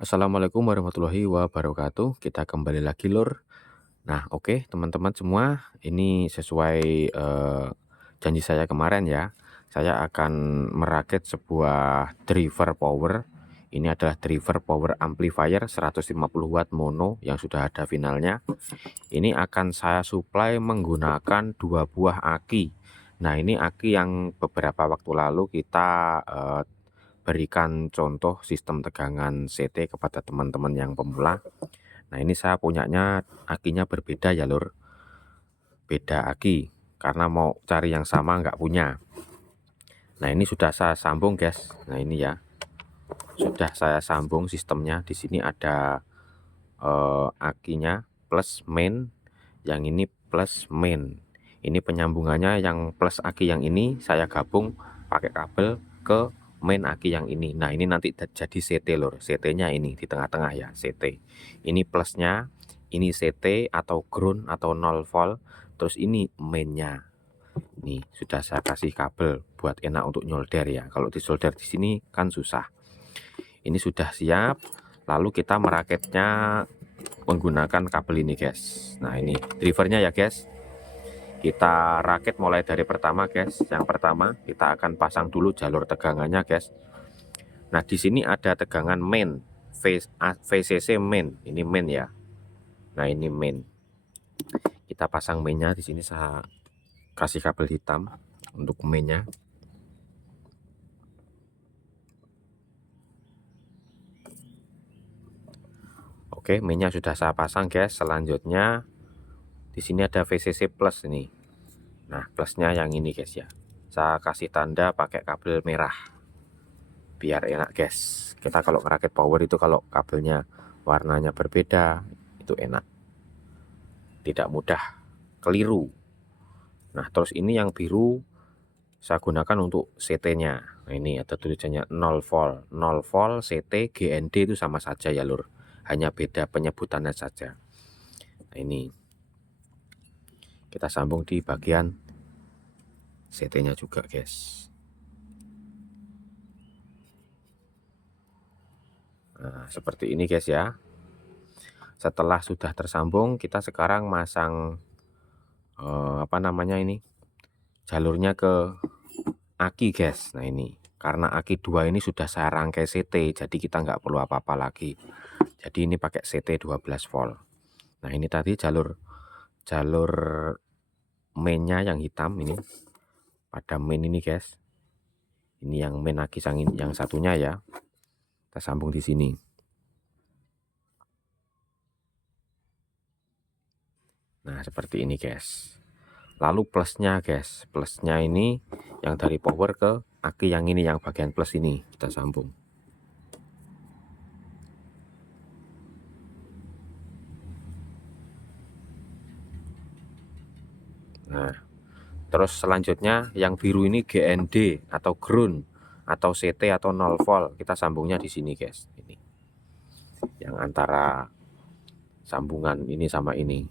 Assalamualaikum warahmatullahi wabarakatuh. Kita kembali lagi, Lur. Nah, oke, teman-teman semua, ini sesuai janji saya kemarin ya. Saya akan merakit sebuah driver power. Ini adalah driver power amplifier 150 watt mono yang sudah ada finalnya. Ini akan saya supply menggunakan dua buah aki. Nah, ini aki yang beberapa waktu lalu kita berikan contoh sistem tegangan CT kepada teman-teman yang pemula. Nah, ini saya punyanya akinya berbeda ya, Lur. Beda aki karena mau cari yang sama nggak punya. Nah, ini sudah saya sambung, guys. Nah, ini ya. Sudah saya sambung sistemnya. Di sini ada akinya plus main, yang ini plus main. Ini penyambungannya yang plus aki yang ini saya gabung pakai kabel ke main aki yang ini. Nah, ini nanti jadi CT, Lur. CT-nya ini di tengah-tengah ya, CT. Ini plusnya, ini CT atau ground atau 0 volt. Terus ini mainnya. Nih, sudah saya kasih kabel buat enak untuk nyolder ya. Kalau disolder di sini kan susah. Ini sudah siap. Lalu kita merakitnya menggunakan kabel ini, guys. Nah, ini drivernya ya, guys. Kita rakit mulai dari pertama, guys. Yang pertama kita akan pasang dulu jalur tegangannya, guys. Nah, di sini ada tegangan main, VCC main. Ini main ya. Nah, ini main. Kita pasang mainnya di sini, saya kasih kabel hitam untuk mainnya. Oke, mainnya sudah saya pasang, guys. Selanjutnya di sini ada VCC plus ini. Nah, plusnya yang ini, guys ya. Saya kasih tanda pakai kabel merah biar enak, guys. Kita kalau ngerakit power itu kalau kabelnya warnanya berbeda itu enak, tidak mudah keliru. Nah, terus ini yang biru saya gunakan untuk CT-nya. Nah, ini ada tulisannya 0 volt. 0 volt CT GND itu sama saja ya, Lur. Hanya beda penyebutannya saja. Nah, ini kita sambung di bagian CT-nya juga, guys. Nah, seperti ini, guys ya. Setelah sudah tersambung, kita sekarang masang apa namanya ini? Jalurnya ke aki, guys. Nah, ini karena aki 2 ini sudah saya rangkai CT, jadi kita nggak perlu apa-apa lagi. Jadi ini pakai CT 12 volt. Nah, ini tadi jalur mainnya yang hitam ini. Pada main ini, guys. Ini yang main aki yang satunya ya. Kita sambung di sini. Nah, seperti ini, guys. Lalu plusnya, guys. Plusnya ini yang dari power ke aki yang ini, yang bagian plus ini kita sambung. Nah, terus selanjutnya yang biru ini GND atau ground atau CT atau 0 volt. Kita sambungnya di sini, guys. Ini yang antara sambungan ini sama ini.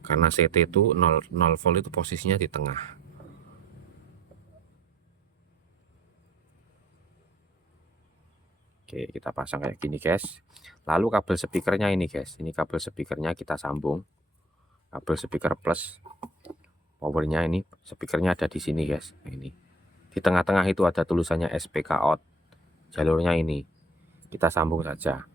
Karena CT itu 0 volt itu posisinya di tengah. Oke, kita pasang kayak gini, guys. Lalu kabel speakernya ini, guys. Ini kabel speakernya kita sambung. Kabel speaker plus powernya ini, speakernya ada di sini, guys. Nah, ini di tengah-tengah itu ada tulisannya SPK out. Jalurnya ini kita sambung saja.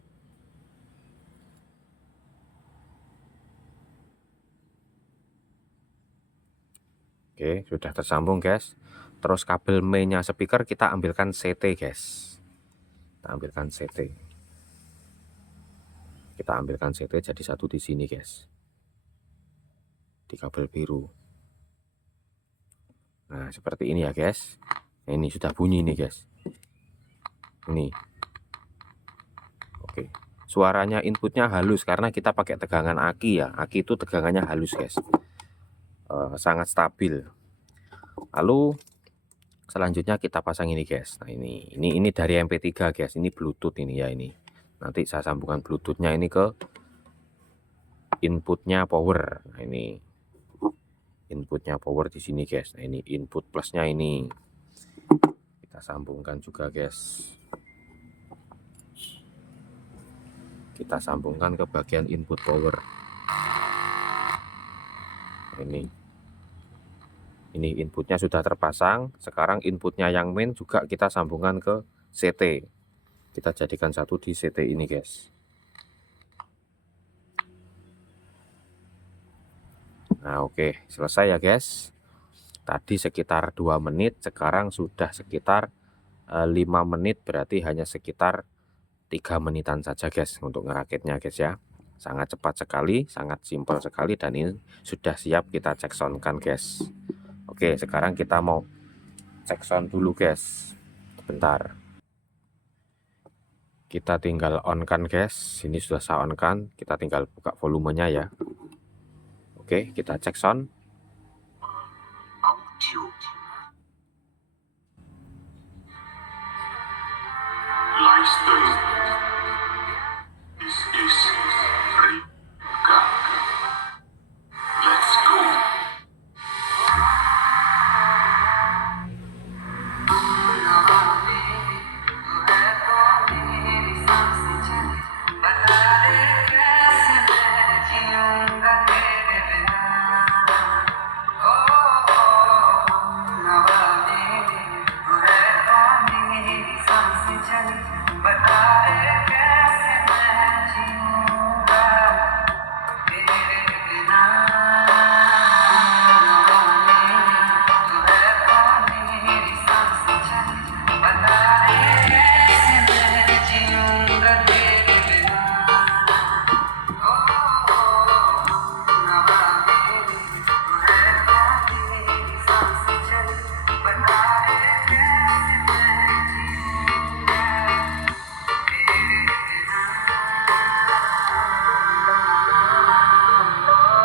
Oke, sudah tersambung, guys. Terus kabel mainnya speaker kita ambilkan CT, guys. Kita ambilkan CT. Kita ambilkan CT jadi satu di sini, guys. Di kabel biru. Nah, seperti ini ya, guys. Nah, ini sudah bunyi nih, guys. Ini. Oke. Suaranya inputnya halus karena kita pakai tegangan aki ya. Aki itu tegangannya halus, guys. Sangat stabil. Lalu selanjutnya kita pasang ini, guys. Nah, ini dari MP3, guys. Ini Bluetooth ini ya, ini. Nanti saya sambungkan Bluetoothnya ini ke inputnya power. Nah, ini inputnya power di sini, guys. Nah, ini input plusnya ini kita sambungkan juga, guys. kita sambungkan ke bagian input power. Ini inputnya sudah terpasang. Sekarang inputnya yang main juga kita sambungkan ke CT. Kita jadikan satu di CT ini, guys. Nah, oke, selesai ya, guys. Tadi sekitar 2 menit, sekarang sudah sekitar 5 menit, berarti hanya sekitar 3 menitan saja, guys, untuk ngerakitnya, guys ya. Sangat cepat sekali, sangat simpel sekali, dan ini sudah siap kita cek sound kan, guys. Oke, sekarang kita mau cek sound dulu, guys. Bentar. Kita tinggal on kan, guys. Ini sudah saya on kan. Kita tinggal buka volumenya ya. Oke, kita cek sound.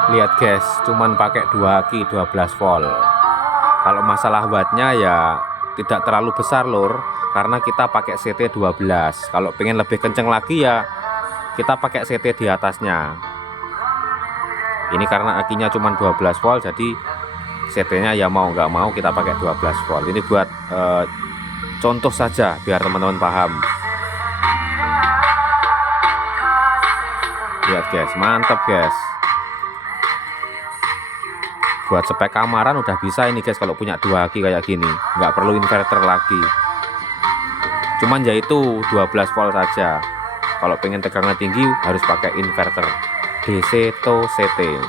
Lihat, guys, cuman pakai 2 aki 12 volt. Kalau masalah wattnya ya tidak terlalu besar, lur, karena kita pakai CT 12. Kalau pengen lebih kenceng lagi ya kita pakai CT di atasnya. Ini karena akinya cuman 12 volt, jadi CT-nya ya mau nggak mau kita pakai 12 volt. Ini buat contoh saja biar teman-teman paham. Lihat, guys, mantap, guys. Buat spek kamaran udah bisa ini, guys, kalau punya 2 aki kayak gini, nggak perlu inverter lagi. Cuman ya itu 12 volt saja. Kalau pengen tegangan tinggi harus pakai inverter DC atau CT.